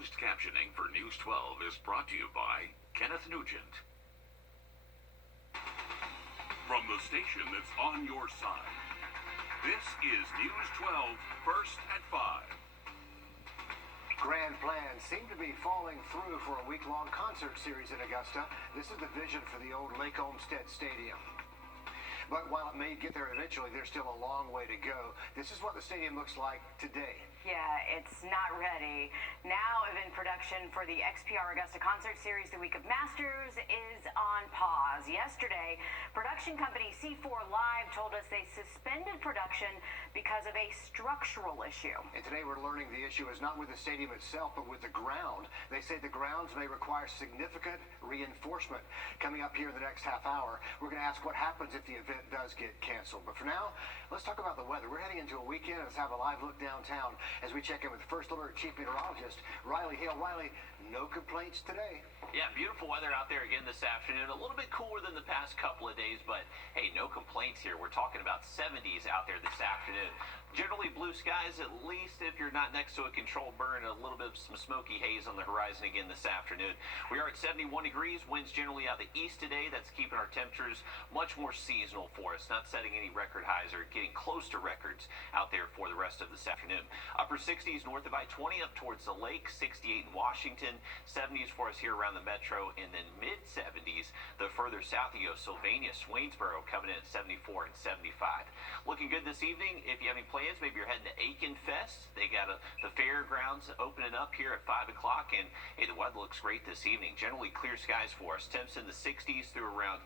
Closed captioning for News 12 is brought to you by Kenneth Nugent. From the station that's on your side, this is News 12, first at 5. Grand plans seem to be falling through for a week-long concert series in Augusta. This is the vision for the old Lake Olmsted Stadium. But while it may get there eventually, there's still a long way to go. This is what the stadium looks like today. Yeah, it's not ready. Now in production for the XPR Augusta concert series, the week of Masters is on pause. Yesterday, production company C4 Live told us they suspended production because of a structural issue. And today we're learning the issue is not with the stadium itself, but with the ground. They say the grounds may require significant reinforcement. Coming up here in the next half hour, we're going to ask what happens if the event does get canceled. But for now, let's talk about the weather. We're heading into a weekend. Let's have a live look downtown as we check in with First Alert Chief Meteorologist Riley Hale. Riley, no complaints today. Yeah, beautiful weather out there again this afternoon. A little bit cooler than the past couple of days, but hey, no complaints here. We're talking about 70s out there this afternoon. Generally blue skies, at least if you're not next to a controlled burn, a little bit of some smoky haze on the horizon again this afternoon. We are at 71 degrees, winds generally out the east today. That's keeping our temperatures much more seasonal for us, not setting any record highs or getting close to records out there for the rest of this afternoon. Upper 60s north of I-20 up towards the lake, 68 in Washington, 70s for us here around the metro, and then mid-70s the further south you go. Sylvania, Swainsboro coming in at 74 and 75. Looking good this evening. If you have any plans, maybe you're heading to Aiken Fest. They got the fairgrounds opening up here at 5 o'clock, and hey, the weather looks great this evening. Generally clear skies for us. Temps in the 60s through around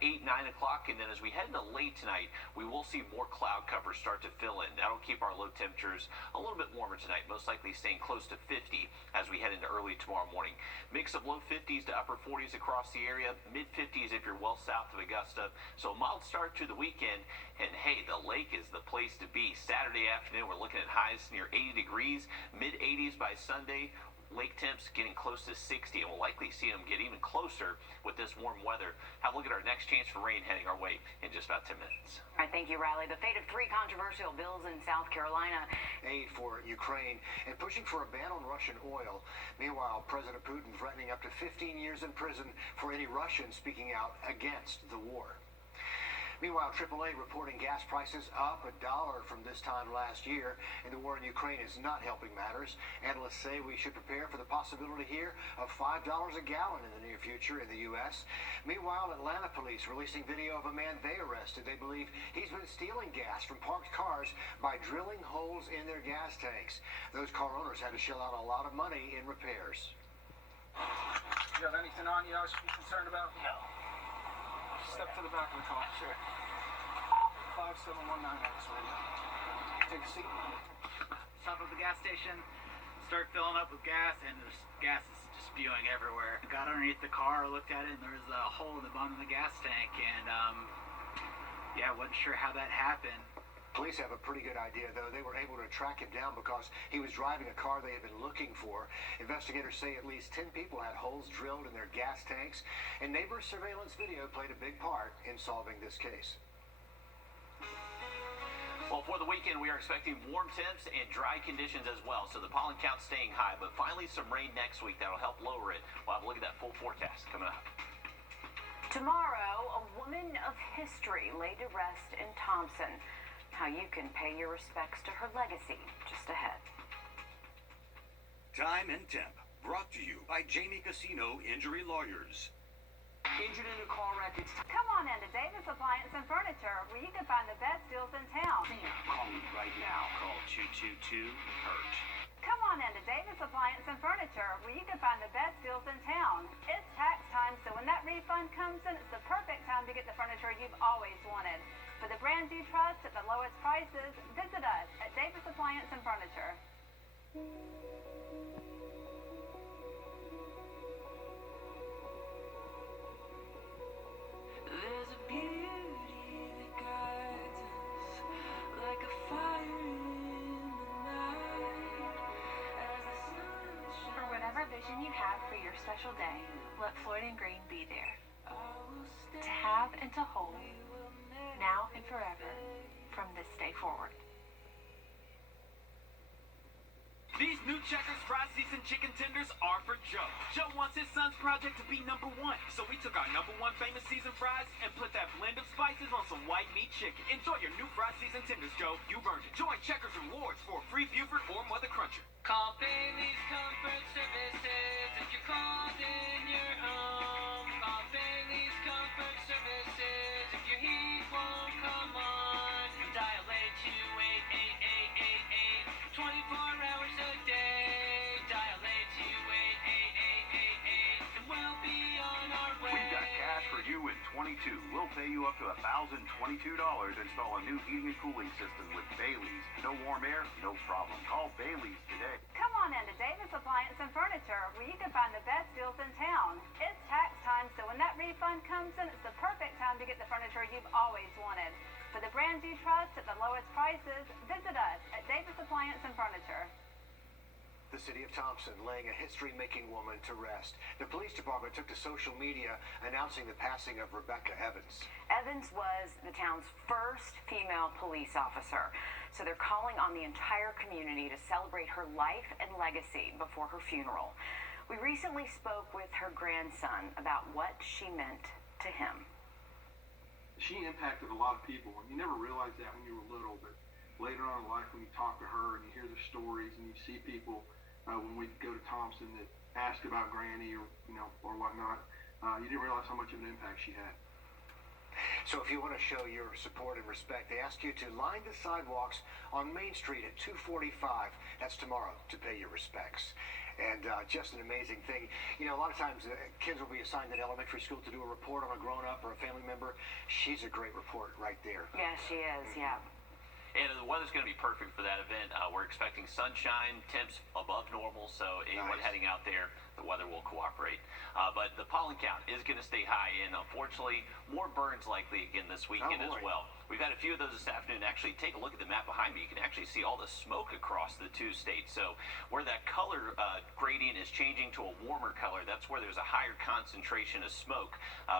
8, 9 o'clock, and then as we head into late tonight, we will see more cloud cover start to fill in. That'll keep our low temperatures a little bit warmer tonight, most likely staying close to 50 as we head into early tomorrow morning. Mix of low 50s to upper 40s across the area, mid 50s if you're well south of Augusta. So a mild start to the weekend, and hey, the lake is the place to be. Saturday afternoon, we're looking at highs near 80 degrees, mid 80s by Sunday. Lake temps getting close to 60, and we'll likely see them get even closer with this warm weather. Have a look at our next chance for rain heading our way in just about 10 minutes. All right, thank you, Riley. The fate of 3 controversial bills in South Carolina. Aid for Ukraine and pushing for a ban on Russian oil. Meanwhile, President Putin threatening up to 15 years in prison for any Russian speaking out against the war. Meanwhile, AAA reporting gas prices up $1 from this time last year, and the war in Ukraine is not helping matters. Analysts say we should prepare for the possibility here of $5 a gallon in the near future in the U.S. Meanwhile, Atlanta police releasing video of a man they arrested. They believe he's been stealing gas from parked cars by drilling holes in their gas tanks. Those car owners had to shell out a lot of money in repairs. Do you have anything on you I should be concerned about? No. Step to the back of the car. Sure. 5719 radio. Take a seat. Stop at the gas station, start filling up with gas, and there's gas is just spewing everywhere. I got underneath the car, looked at it, and there was a hole in the bottom of the gas tank, and yeah, wasn't sure how that happened. Police have a pretty good idea, though. They were able to track him down because he was driving a car they had been looking for. Investigators say at least 10 people had holes drilled in their gas tanks, and neighbor surveillance video played a big part in solving this case. Well, for the weekend, we are expecting warm temps and dry conditions as well, so the pollen count staying high, but finally some rain next week that'll help lower it. We'll have a look at that full forecast coming up. Tomorrow, a woman of history laid to rest in Thompson. How you can pay your respects to her legacy just ahead. Time and temp, brought to you by Jamie Casino Injury Lawyers. Injured in a car wreck, it's Come on into Davis Appliance and Furniture, where you can find the best deals in town. call me right now. Call 222-HURT. Come on into Davis Appliance and Furniture, where you can find the best deals in town. It's tax time, so when that refund comes in, it's the perfect time to get the furniture you've always wanted. For the brands you trust at the lowest prices, visit us at Davis Appliance and Furniture. There's a beauty that guides us like a fire in the night as the sun shines. For whatever vision you have for your special day, let Floyd and Green be there. To have and to hold, now and forever, from this day forward. These new Checkers fried seasoned chicken tenders are for Joe. Joe wants his son's project to be #1, so we took our #1 famous seasoned fries and put that blend of spices on some white meat chicken. Enjoy your new fried seasoned tenders, Joe. You've earned it. Join Checkers Rewards for a free Buford or Mother Cruncher. Call Bailey's Comfort Services if you're cold in your home. Call Bailey's Comfort Services if your heat won't come on. Dial 828-8888, 24 hours a day. Dial 828-8888, and we'll be on our way. We've got cash for you in 22. We'll pay you up to $1,022 to install a new heating and cooling system with Bailey's. No warm air, no problem. Call Bailey's today. Come on into Davis Appliance and Furniture, where you can find the best deals in town. It's tax time, so when that refund comes in, it's the perfect time to get the furniture you've always wanted. For the brands you trust at the lowest prices, visit us at Davis Appliance and Furniture. The city of Thompson laying a history-making woman to rest. The police department took to social media announcing the passing of Rebecca Evans. Evans was the town's first female police officer, so they're calling on the entire community to celebrate her life and legacy before her funeral. We recently spoke with her grandson about what she meant to him. She impacted a lot of people, and you never realized that when you were little, but later on in life when you talk to her and you hear the stories and you see people when we go to Thompson that ask about Granny or whatnot, you didn't realize how much of an impact she had. So if you want to show your support and respect, they ask you to line the sidewalks on Main Street at 245. That's tomorrow, to pay your respects. And just an amazing thing. You know, a lot of times kids will be assigned at elementary school to do a report on a grown-up or a family member. She's a great report right there. Yeah, she is, yeah. And the weather's going to be perfect for that event. We're expecting sunshine, temps above normal, so anyone heading out there, the weather will cooperate. But the pollen count is going to stay high, and unfortunately, more burns likely again this weekend as well. We've had a few of those this afternoon. Actually, take a look at the map behind me. You can actually see all the smoke across the two states. So where that color gradient is changing to a warmer color, that's where there's a higher concentration of smoke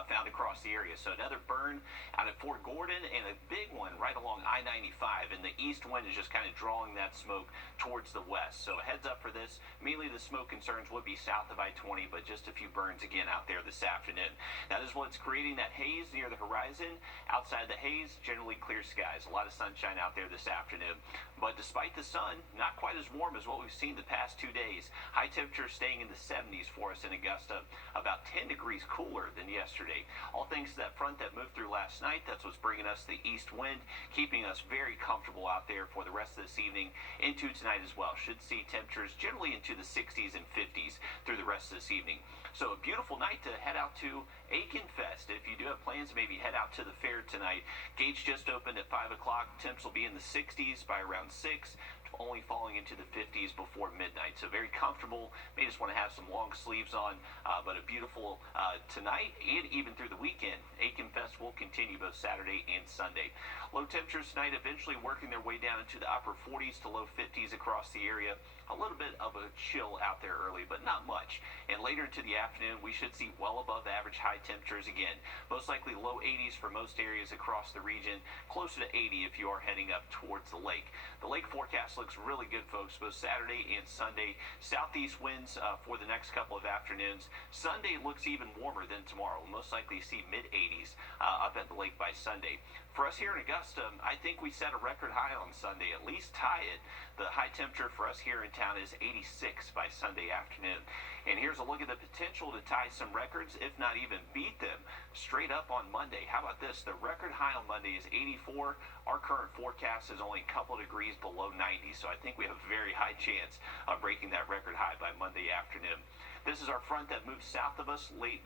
found across the area. So another burn out at Fort Gordon and a big one right along I-95. And the east wind is just kind of drawing that smoke towards the west. So a heads up for this. Mainly the smoke concerns would be south of I-20, but just a few burns again out there this afternoon. That is what's creating that haze near the horizon. Outside the haze, generally clear skies. A lot of sunshine out there this afternoon. But despite the sun, not quite as warm as what we've seen the past 2 days. High temperatures staying in the 70s for us in Augusta. About 10 degrees cooler than yesterday. All thanks to that front that moved through last night. That's what's bringing us the east wind, keeping us very comfortable out there for the rest of this evening into tonight as well. Should see temperatures generally into the 60s and 50s through the rest of this evening. So a beautiful night to head out to Aiken Fest. If you do have plans, maybe head out to the fair tonight. Gates just opened at 5 o'clock. Temps will be in the 60s by around 6, only falling into the 50s before midnight. So very comfortable. May just want to have some long sleeves on, but a beautiful tonight and even through the weekend. Aiken Fest will continue both Saturday and Sunday. Low temperatures tonight eventually working their way down into the upper 40s to low 50s across the area. A little bit of a chill out there early, but not much. And later into the afternoon, we should see well above average high temperatures again. Most likely low 80s for most areas across the region, closer to 80 if you are heading up towards the lake. The lake forecast looks really good, folks, both Saturday and Sunday. Southeast winds for the next couple of afternoons. Sunday looks even warmer than tomorrow. We'll most likely see mid-80s up at the lake by Sunday. For us here in Augusta, I think we set a record high on Sunday, at least tie it. The high temperature for us here in town is 86 by Sunday afternoon. And here's a look at the potential to tie some records, if not even beat them, straight up on Monday. How about this? The record high on Monday is 84. Our current forecast is only a couple degrees below 90, so I think we have a very high chance of breaking that record high by Monday afternoon. This is our front that moved south of us late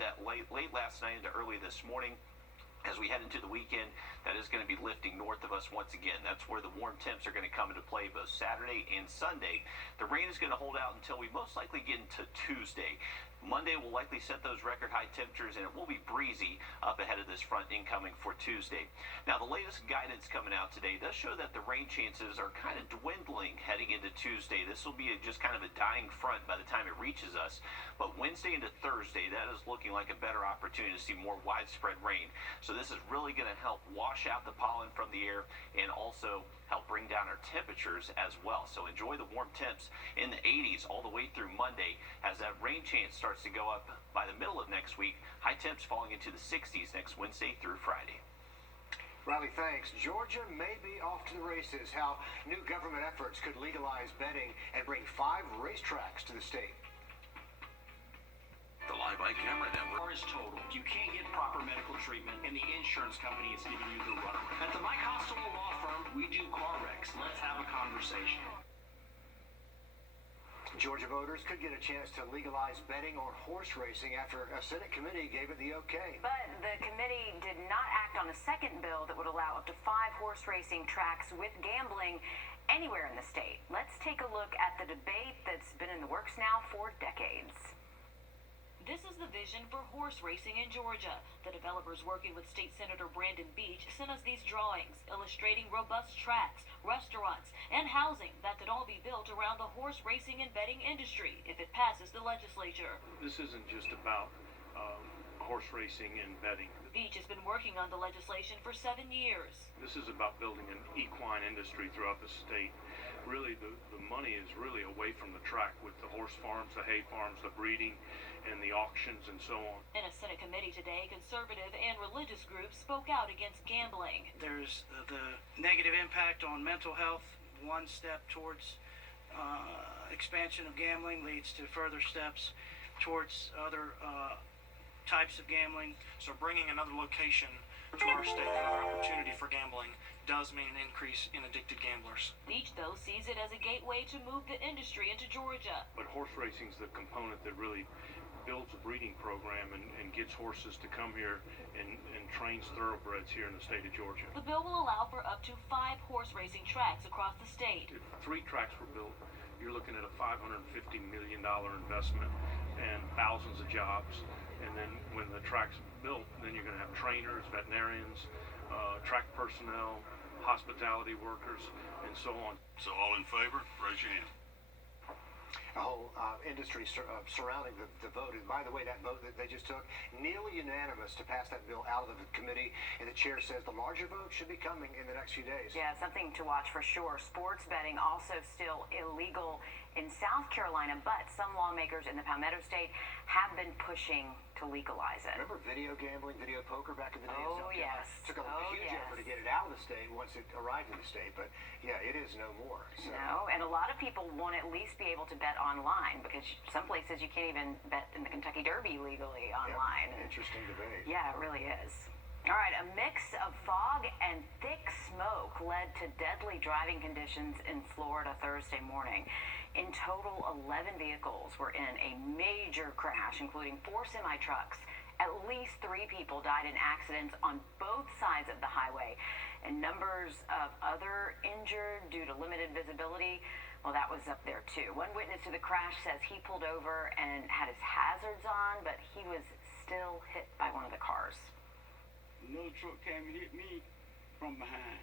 last night into early this morning. As we head into the weekend, that is going to be lifting north of us once again. That's where the warm temps are going to come into play both Saturday and Sunday. The rain is going to hold out until we most likely get into Tuesday. Monday will likely set those record high temperatures, and it will be breezy up ahead of this front incoming for Tuesday. Now, the latest guidance coming out today does show that the rain chances are kind of dwindling heading into Tuesday. This will be just kind of a dying front by the time it reaches us. But Wednesday into Thursday, that is looking like a better opportunity to see more widespread rain. So this is really going to help wash out the pollen from the air and also help bring down our temperatures as well. So enjoy the warm temps in the 80s all the way through Monday as that rain chance starts to go up by the middle of next week. High temps falling into the 60s next Wednesday through Friday. Riley, thanks. Georgia may be off to the races. How new government efforts could legalize betting and bring 5 racetracks to the state. The Live by Camera Network. Car is totaled. You can't get proper medical treatment, and the insurance company is giving you the runaround. At the Mike Hostel Law Firm, we do car wrecks. Let's have a conversation. Georgia voters could get a chance to legalize betting on horse racing after a Senate committee gave it the okay. But the committee did not act on a second bill that would allow up to 5 horse racing tracks with gambling anywhere in the state. Let's take a look at the debate that's been in the works now for decades. This is the vision for horse racing in Georgia. The developers working with State Senator Brandon Beach sent us these drawings illustrating robust tracks, restaurants, and housing that could all be built around the horse racing and betting industry if it passes the legislature. This isn't just about horse racing and betting. Beach has been working on the legislation for 7 years. This is about building an equine industry throughout the state. Really, the money is really away from the track with the horse farms, the hay farms, the breeding, and the auctions and so on. In a Senate committee today, conservative and religious groups spoke out against gambling. There's the negative impact on mental health. One step towards expansion of gambling leads to further steps towards other types of gambling. So bringing another location to our state, another opportunity for gambling, does mean an increase in addicted gamblers. Beach, though, sees it as a gateway to move the industry into Georgia. But horse racing is the component that really builds a breeding program and gets horses to come here and trains thoroughbreds here in the state of Georgia. The bill will allow for up to 5 horse racing tracks across the state. If 3 tracks were built, you're looking at a $550 million investment and thousands of jobs. And then when the track's built, then you're going to have trainers, veterinarians, track personnel, hospitality workers, and so on. So all in favor, raise your hand. A whole industry surrounding the vote. And by the way, that vote that they just took, nearly unanimous to pass that bill out of the committee. And the chair says the larger vote should be coming in the next few days. Yeah, something to watch for sure. Sports betting also still illegal in South Carolina, but some lawmakers in the Palmetto State have been pushing to legalize it. Remember video gambling, video poker back in the day? Oh, yes. Took a huge effort to get it out of the state once it arrived in the state, but yeah, it is no more. So. No, and a lot of people want to at least be able to bet online because some places you can't even bet in the Kentucky Derby legally online. Yeah, interesting debate. Yeah, it really is. All right, a mix of fog and thick smoke led to deadly driving conditions in Florida Thursday morning. In total, 11 vehicles were in a major crash, including 4 semi-trucks. At least 3 people died in accidents on both sides of the highway, and numbers of other injured due to limited visibility, well, that was up there too. One witness to the crash says he pulled over and had his hazards on, but he was still hit by one of the cars. Another truck came and hit me from behind.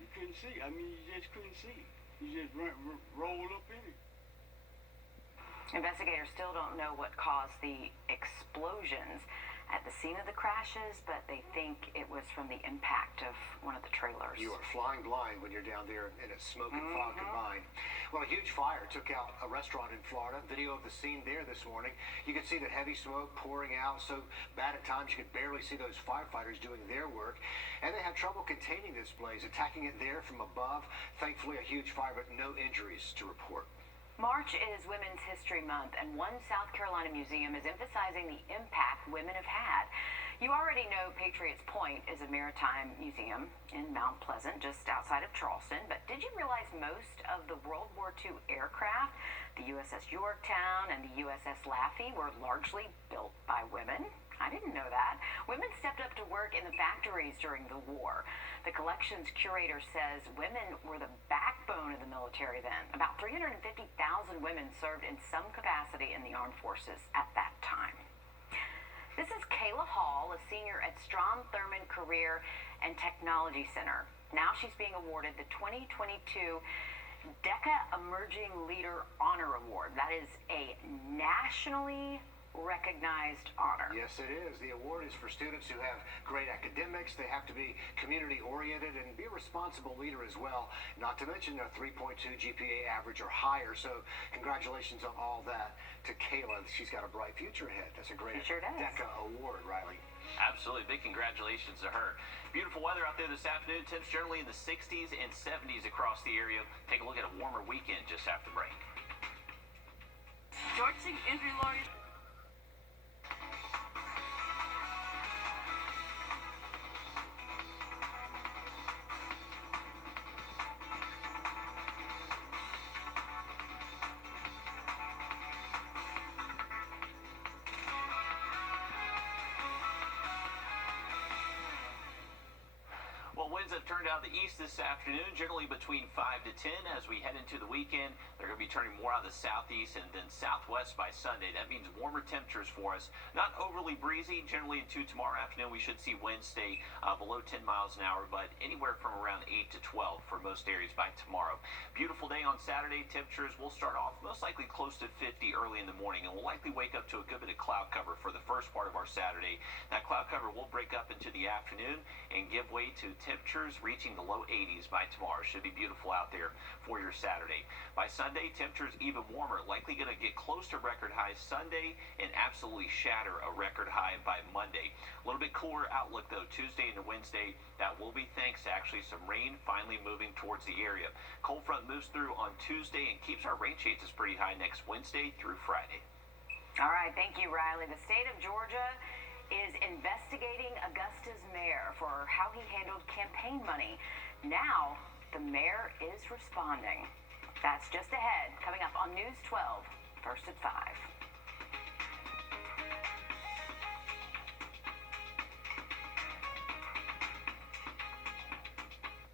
You couldn't see. I mean, you just couldn't see. You just rolled up in it. Investigators still don't know what caused the explosions at the scene of the crashes, but they think it was from the impact of one of the trailers. You are flying blind when you're down there and it's smoke and fog combined. Well, a huge fire took out a restaurant in Florida. Video of the scene there this morning. You could see the heavy smoke pouring out so bad at times you could barely see those firefighters doing their work. And they had trouble containing this blaze, attacking it there from above. Thankfully, a huge fire, but no injuries to report. March is Women's History Month, and one South Carolina museum is emphasizing the impact women have had. You already know Patriots Point is a maritime museum in Mount Pleasant, just outside of Charleston, but did you realize most of the World War II aircraft, the USS Yorktown and the USS Laffey, were largely built by women? I didn't know that. Women stepped up to work in the factories during the war. The collection's curator says women were the backbone of the military then. About 350,000 women served in some capacity in the armed forces at that time. This is Kayla Hall, a senior at Strom Thurmond Career and Technology Center. Now she's being awarded the 2022 DECA Emerging Leader Honor Award. That is a nationally recognized honor. Yes, it is. The award is for students who have great academics. They have to be community-oriented and be a responsible leader as well, not to mention a 3.2 GPA average or higher. So congratulations on all that to Kayla. She's got a bright future ahead. That's a great DECA award, Riley. Absolutely. Big congratulations to her. Beautiful weather out there this afternoon. Temps generally in the 60s and 70s across the area. Take a look at a warmer weekend just after the break. George Singh injury lawyers. Well, winds have turned out of the east this afternoon, generally between 5 to 10 as we head into the weekend. They're going to be turning more out of the southeast and then southwest by Sunday. That means warmer temperatures for us. Not overly breezy. Generally into tomorrow afternoon, we should see winds stay below 10 miles an hour, but anywhere from around 8 to 12 for most areas by tomorrow. Beautiful day on Saturday. Temperatures will start off most likely close to 50 early in the morning, and we'll likely wake up to a good bit of cloud cover for the first part of our Saturday. That cloud cover will break up into the afternoon and give way to temperatures reaching the low 80s by tomorrow. Should be beautiful out there for your Saturday. By Sunday, temperatures even warmer, likely going to get close to record highs Sunday and absolutely shatter a record high by Monday. A little bit cooler outlook though Tuesday into Wednesday. That will be thanks to actually some rain finally moving towards the area. Cold front moves through on Tuesday and keeps our rain chances pretty high next Wednesday through Friday. All right, thank you, Riley. The state of Georgia is investigating Augusta's mayor for how he handled campaign money. Now, the mayor is responding. That's just ahead, coming up on News 12, first at 5.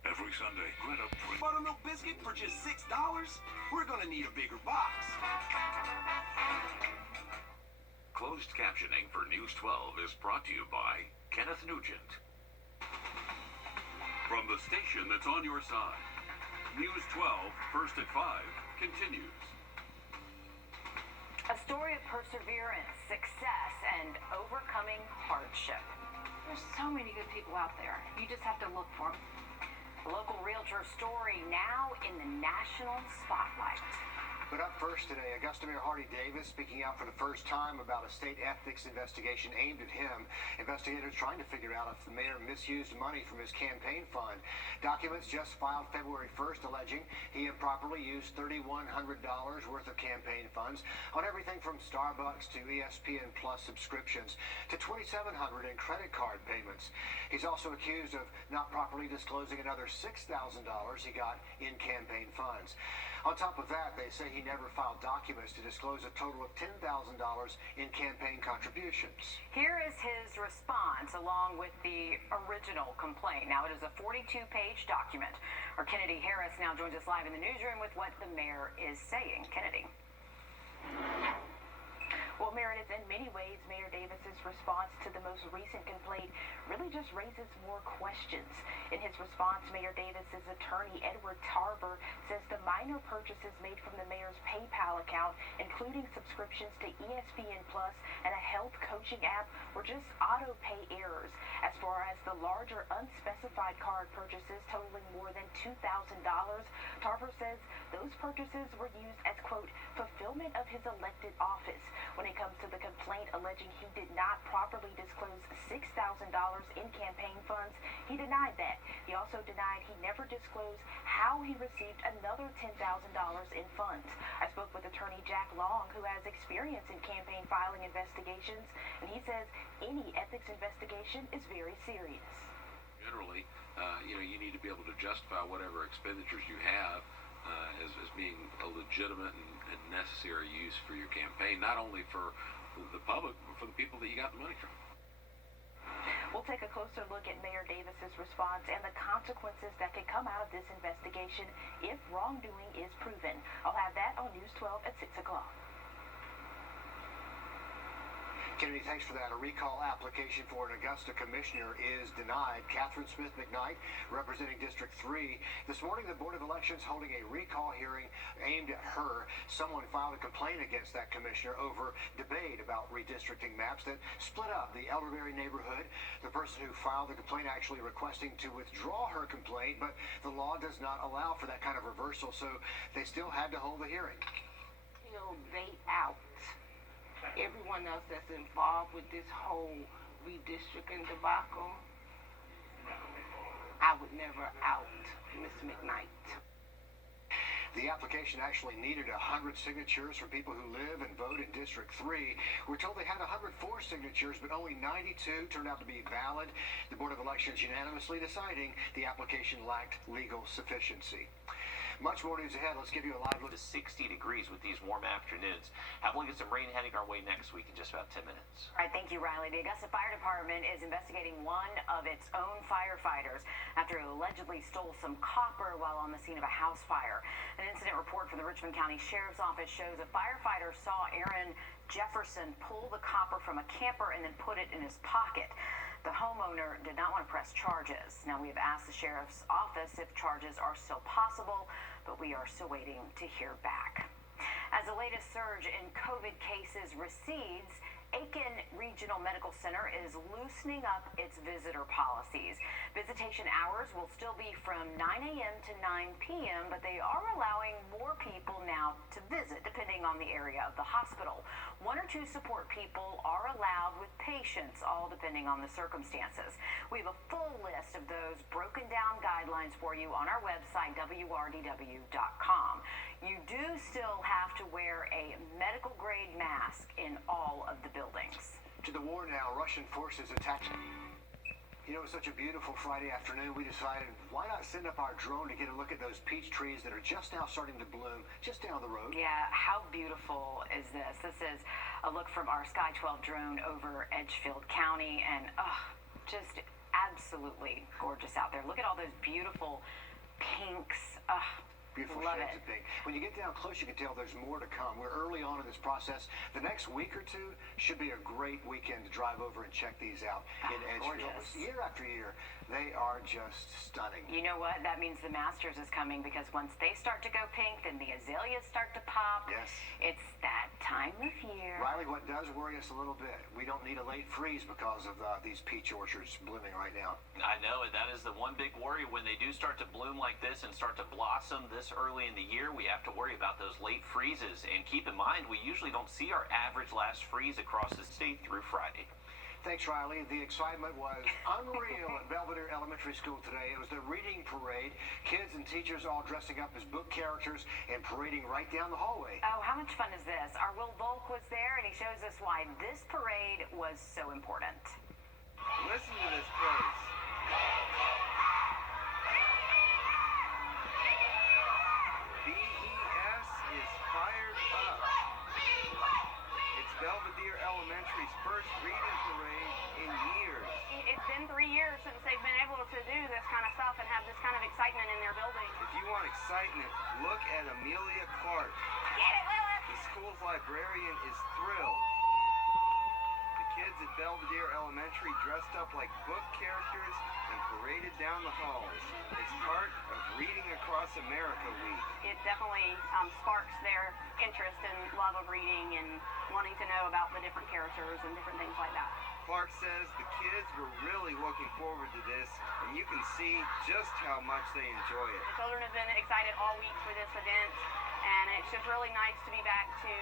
Every Sunday, Greta Buttermilk biscuit for just $6? We're gonna need a bigger box. Closed captioning for News 12 is brought to you by Kenneth Nugent. From the station that's on your side, News 12, first at 5, continues. A story of perseverance, success, and overcoming hardship. There's so many good people out there. You just have to look for them. A local realtor story now in the national spotlight. But up first today, Augusta Mayor Hardy Davis speaking out for the first time about a state ethics investigation aimed at him. Investigators trying to figure out if the mayor misused money from his campaign fund. Documents just filed February 1st alleging he improperly used $3,100 worth of campaign funds on everything from Starbucks to ESPN Plus subscriptions to $2,700 in credit card payments. He's also accused of not properly disclosing another $6,000 he got in campaign funds. On top of that, they say he never filed documents to disclose a total of $10,000 in campaign contributions. Here is his response along with the original complaint. Now, it is a 42-page document. Our Kennedy Harris now joins us live in the newsroom with what the mayor is saying. Kennedy. Well, Meredith, in many ways, Mayor Davis's response to the most recent complaint really just raises more questions. In his response, Mayor Davis's attorney, Edward Tarver, says the minor purchases made from the mayor's PayPal account, including subscriptions to ESPN Plus and a health coaching app, were just auto-pay errors. As far as the larger unspecified card purchases totaling more than $2,000, Tarver says those purchases were used as, quote, fulfillment of his elected office. When it comes to the complaint alleging he did not properly disclose $6,000 in campaign funds, he denied that. He also denied he never disclosed how he received another $10,000 in funds. I spoke with attorney Jack Long, who has experience in campaign filing investigations, and he says any ethics investigation is very serious. Generally, you need to be able to justify whatever expenditures you have as being a legitimate and necessary use for your campaign, not only for the public, but for the people that you got the money from. We'll take a closer look at Mayor Davis's response and the consequences that could come out of this investigation if wrongdoing is proven. I'll have that on News 12 at 6 o'clock. Kennedy, thanks for that. A recall application for an Augusta commissioner is denied. Catherine Smith McKnight, representing District 3. This morning, the Board of Elections holding a recall hearing aimed at her. Someone filed a complaint against that commissioner over debate about redistricting maps that split up the Elderberry neighborhood. The person who filed the complaint actually requesting to withdraw her complaint, but the law does not allow for that kind of reversal, so they still had to hold the hearing. They out everyone else that's involved with this whole redistricting debacle. I would never out Ms. McKnight. The application actually needed 100 signatures from people who live and vote in District 3. We're told they had 104 signatures, but only 92 turned out to be valid. The Board of Elections unanimously deciding the application lacked legal sufficiency. Much more news ahead. Let's give you a live look. To 60 degrees with these warm afternoons. Have a look at some rain heading our way next week in just about 10 minutes. All right, thank you, Riley. The Augusta Fire Department is investigating one of its own firefighters after it allegedly stole some copper while on the scene of a house fire. An incident report from the Richmond County Sheriff's Office shows a firefighter saw Aaron Jefferson pull the copper from a camper and then put it in his pocket. The homeowner did not want to press charges. Now, we have asked the Sheriff's Office if charges are still possible, but we are still waiting to hear back. As the latest surge in COVID cases recedes, Aiken Regional Medical Center is loosening up its visitor policies. Visitation hours will still be from 9 a.m. to 9 p.m., but they are allowing more people now to visit, depending on the area of the hospital. 1 or 2 support people are allowed with patients, all depending on the circumstances. We have a full list of those broken down guidelines for you on our website, Wrdw.com. You do still have to wear a medical grade mask in all of the buildings. To the war now, Russian forces attacked. You know, it's such a beautiful Friday afternoon, we decided, why not send up our drone to get a look at those peach trees that are just now starting to bloom just down the road? Yeah, how beautiful is this? This is a look from our Sky 12 drone over Edgefield County, and just absolutely gorgeous out there. Look at all those beautiful pinks. Beautiful Love shades it. of pink. When you get down close, you can tell there's more to come. We're early on in this process. The next week or two should be a great weekend to drive over and check these out in Edgefield. Gorgeous. Year after year, they are just stunning. You know what? That means the Masters is coming, because once they start to go pink, then the azaleas start to pop. Yes. It's that time of year. Riley, what does worry us a little bit, we don't need a late freeze because of these peach orchards blooming right now. I know it. That is the one big worry. When they do start to bloom like this and start to blossom this early in the year, we have to worry about those late freezes. And keep in mind, we usually don't see our average last freeze across the state through Friday. Thanks, Riley. The excitement was unreal at Belvedere Elementary School today. It was the reading parade. Kids and teachers all dressing up as book characters and parading right down the hallway. Oh, how much fun is this? Our Will Volk was there, and he shows us why this parade was so important. Listen to this place. BES is fired up. It's Belvedere Elementary's first reading parade in years. It's been 3 years since they've been able to do this kind of stuff and have this kind of excitement in their building. If you want excitement, look at Amelia Clark. Get it, Lilith! The school's librarian is thrilled. The kids at Belvedere Elementary dressed up like book characters and paraded down the halls. It's part of Reading Across America Week. It definitely sparks their interest and love of reading and wanting to know about the different characters and different things like that. Clark says the kids were really looking forward to this, and you can see just how much they enjoy it. The children have been excited all week for this event, and it's just really nice to be back to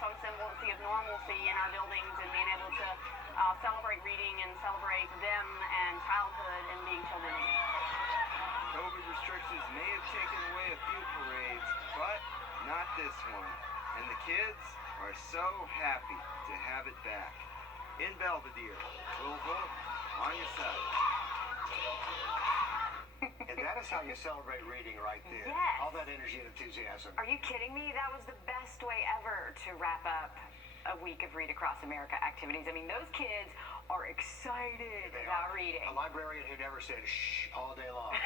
some semblance of normalcy in our buildings and being able to celebrate reading and celebrate them and childhood and being children again. COVID restrictions may have taken away a few parades, but not this one. And the kids are so happy to have it back. In Belvedere, Will Volk, on your side. And that is how you celebrate reading right there. Yes. All that energy and enthusiasm. Are you kidding me? That was the best way ever to wrap up a week of Read Across America activities. I mean, those kids are excited about reading. A librarian who never said shh all day long.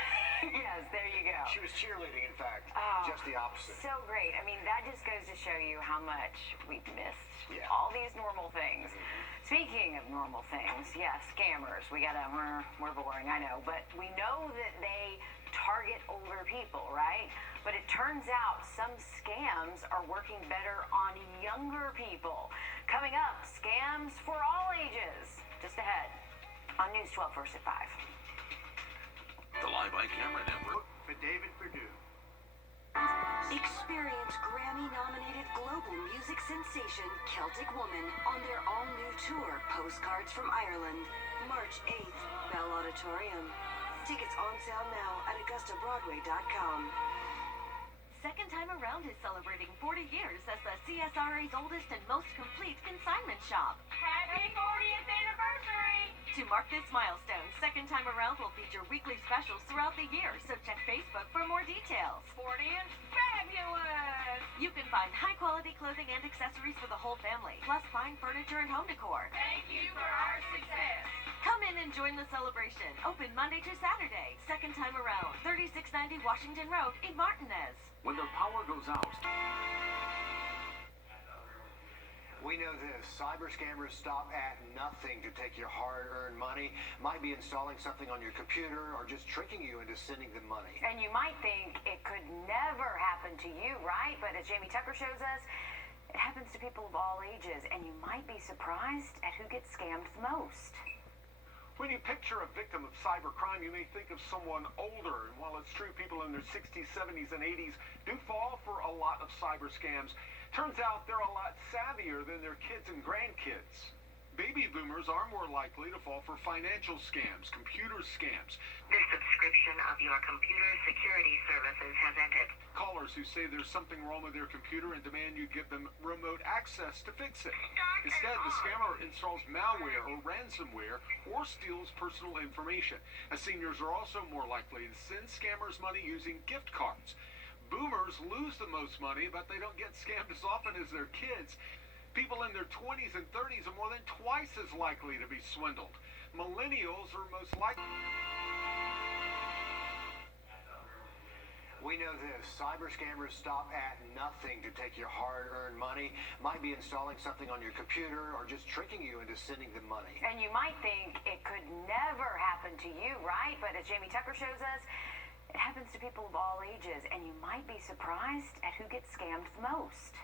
Yes, there you go. She was cheerleading, in fact. Just the opposite. So great. I mean, that just goes to show you how much we've missed Yeah. all these normal things. Speaking of normal things, yes, scammers. We gotta, we're boring, I know, but we know that they target older people, right? But it turns out some scams are working better on younger people. Coming up, scams for all ages. Just ahead on News 12 First at 5. The Live by Camera Network. For David Wrdw. Experience Grammy-nominated global music sensation Celtic Woman on their all-new tour, Postcards from Ireland, March 8th, Bell Auditorium. Tickets on sale now at AugustaBroadway.com. Second Time Around is celebrating 40 years as the CSRA's oldest and most complete consignment shop. Happy 40th anniversary! To mark this milestone, Second Time Around will feature weekly specials throughout the year, so check Facebook for more details. 40 is fabulous! You can find high-quality clothing and accessories for the whole family, plus fine furniture and home decor. Thank you for our success! Come in and join the celebration. Open Monday to Saturday. Second Time Around, 3690 Washington Road in Martinez. When the power goes out. We know this. Cyber scammers stop at nothing to take your hard-earned money. Might be installing something on your computer or just tricking you into sending them money. And you might think it could never happen to you, right? But as Jamie Tucker shows us, it happens to people of all ages, and you might be surprised at who gets scammed the most. When you picture a victim of cybercrime, you may think of someone older. And while it's true people in their 60s, 70s, and 80s do fall for a lot of cyber scams, turns out they're a lot savvier than their kids and grandkids. Baby boomers are more likely to fall for financial scams, computer scams. The subscription of your computer security services has ended. Callers who say there's something wrong with their computer and demand you give them remote access to fix it. Instead, the scammer installs malware or ransomware or steals personal information. As seniors are also more likely to send scammers money using gift cards. Boomers lose the most money, but they don't get scammed as often as their kids. People in their 20s and 30s are more than twice as likely to be swindled. Millennials are most likely. We know this. Cyber scammers stop at nothing to take your hard-earned money. Might be installing something on your computer or just tricking you into sending them money. And you might think it could never happen to you, right? But as Jamie Tucker shows us, it happens to people of all ages, and you might be surprised at who gets scammed the most.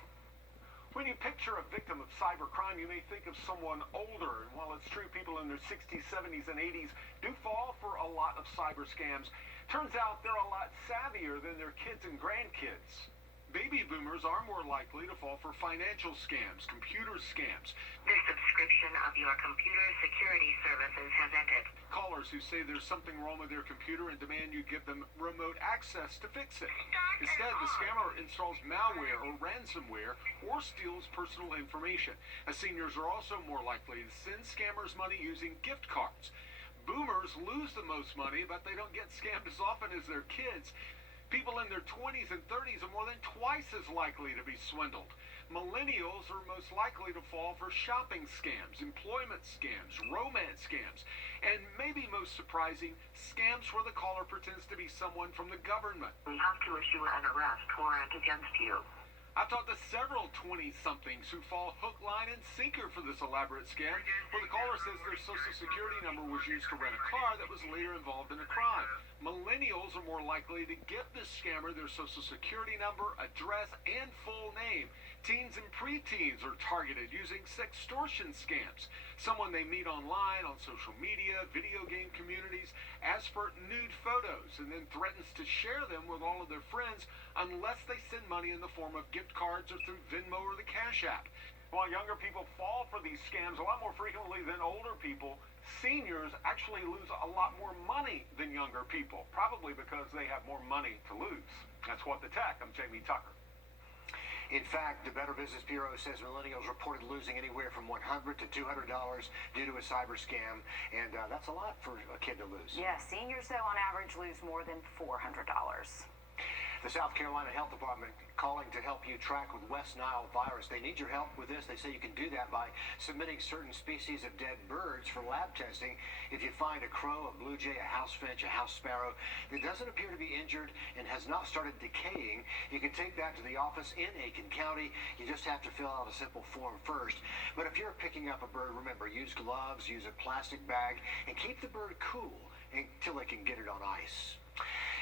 When you picture a victim of cybercrime, you may think of someone older. And while it's true people in their 60s, 70s, and 80s do fall for a lot of cyber scams, turns out they're a lot savvier than their kids and grandkids. Baby boomers are more likely to fall for financial scams, computer scams. The subscription of your computer security services has ended. Callers who say there's something wrong with their computer and demand you give them remote access to fix it. Instead, the scammer installs malware or ransomware or steals personal information. As seniors are also more likely to send scammers money using gift cards. Boomers lose the most money, but they don't get scammed as often as their kids. People in their 20s and 30s are more than twice as likely to be swindled. Millennials are most likely to fall for shopping scams, employment scams, romance scams, and maybe most surprising, scams where the caller pretends to be someone from the government. We have to issue an arrest warrant against you. I've talked to several 20-somethings who fall hook, line, and sinker for this elaborate scam, where the caller says their social security number was used to rent a car that was later involved in a crime. Millennials are more likely to give this scammer their social security number, address, and full name. Teens and preteens are targeted using sextortion scams. Someone they meet online, on social media, video game communities, asks for nude photos, and then threatens to share them with all of their friends unless they send money in the form of gift cards or through Venmo or the Cash App. While younger people fall for these scams a lot more frequently than older people, seniors actually lose a lot more money than younger people, probably because they have more money to lose. That's What the Tech. I'm Jamie Tucker. In fact, the Better Business Bureau says millennials reported losing anywhere from $100 to $200 due to a cyber scam, and that's a lot for a kid to lose. Yeah, seniors, though, on average lose more than $400. The South Carolina Health Department calling to help you track with West Nile virus. They need your help with this. They say you can do that by submitting certain species of dead birds for lab testing. If you find a crow, a blue jay, a house finch, a house sparrow that doesn't appear to be injured and has not started decaying, you can take that to the office in Aiken County. You just have to fill out a simple form first. But if you're picking up a bird, remember, use gloves, use a plastic bag, and keep the bird cool until they can get it on ice.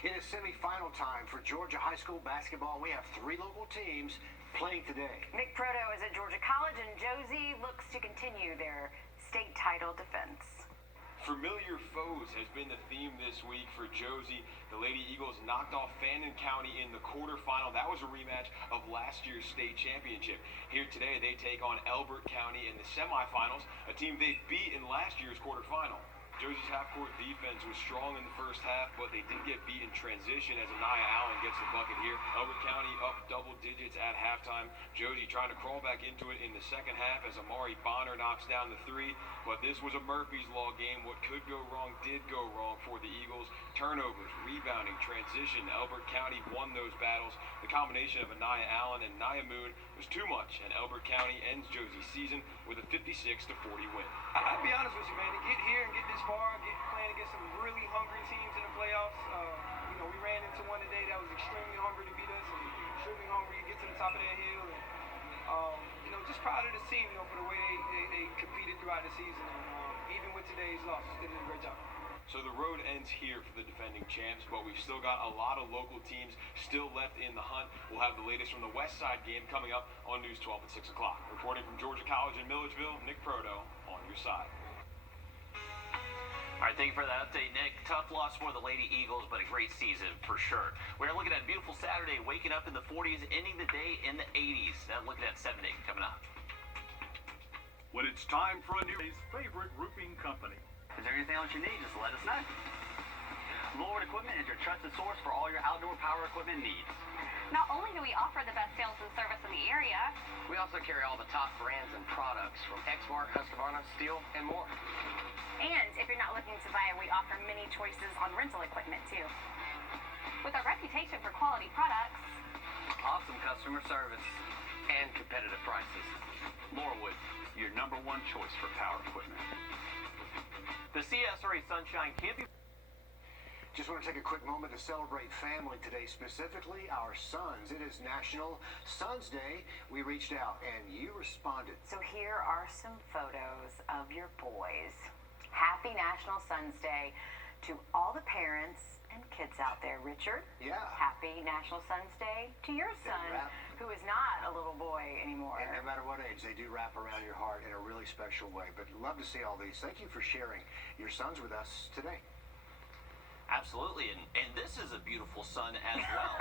It is semifinal time for Georgia high school basketball. We have 3 local teams playing today. Nick Proto is at Georgia College, and Josie looks to continue their state title defense. Familiar foes has been the theme this week for Josie. The Lady Eagles knocked off Fannin County in the quarterfinal. That was a rematch of last year's state championship. Here today, they take on Elbert County in the semifinals, a team they beat in last year's quarterfinal. Josie's half-court defense was strong in the first half, but they did get beat in transition as Anaya Allen gets the bucket here. Elbert County up double digits at halftime. Josie trying to crawl back into it in the second half as Amari Bonner knocks down the 3. But this was a Murphy's Law game. What could go wrong did go wrong for the Eagles. Turnovers, rebounding, transition. Elbert County won those battles. The combination of Anaya Allen and Nia Moon was too much, and Elbert County ends Josie's season with a 56-40 win. I'll be honest with you, man. To get here and get this far, playing against some really hungry teams in the playoffs. We ran into one today that was extremely hungry to beat us, and extremely hungry to get to the top of that hill. And just proud of this team, for the way they competed throughout the season. And even with today's loss, they did a great job. So the road ends here for the defending champs, but we've still got a lot of local teams still left in the hunt. We'll have the latest from the West Side game coming up on News 12 at 6 o'clock. Reporting from Georgia College in Milledgeville, Nick Proto on your side. All right, thank you for that update, Nick. Tough loss for the Lady Eagles, but a great season for sure. We're looking at a beautiful Saturday, waking up in the 40s, ending the day in the 80s. Looking at 7 8 coming up. When it's time for a new favorite roofing company. Is there anything else you need? Just let us know. Lord Equipment is your trusted source for all your outdoor power equipment needs. Not only do we offer the best sales and service in the area, we also carry all the top brands and products from Exmark, Husqvarna, Steel, and more. and if you're not looking to buy, we offer many choices on rental equipment too. With our reputation for quality products, awesome customer service, and competitive prices. Laurelwood, your #1 choice for power equipment. The CSRA Sunshine Camping. Just want to take a quick moment to celebrate family today, specifically our sons. It is National Sons Day. We reached out and you responded. So here are some photos of your boys. Happy National Sons Day to all the parents and kids out there. Richard? Yeah. Happy National Sons Day to your son, who is not a little boy anymore. And no matter what age, they do wrap around your heart in a really special way. But love to see all these. Thank you for sharing your sons with us today. Absolutely, and this is a beautiful sun as well.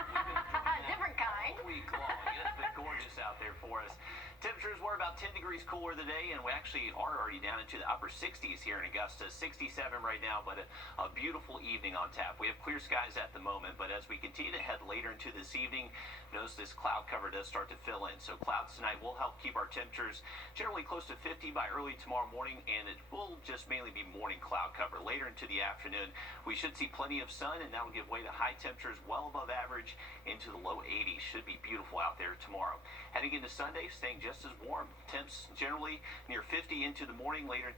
Different kind. All week long. It's been gorgeous out there for us. Temperatures were about 10 degrees cooler today, and we actually are already down into the upper 60s here in Augusta. 67 right now, but a beautiful evening on tap. We have clear skies at the moment, but as we continue to head later into this evening, notice this cloud cover does start to fill in. So clouds tonight will help keep our temperatures generally close to 50 by early tomorrow morning, and it will just mainly be morning cloud cover. Later into the afternoon, we should see plenty of sun, and that will give way to high temperatures well above average into the low 80s. Should be beautiful out there tomorrow. Heading into Sunday, staying just as warm. Temps generally near 50 into the morning, later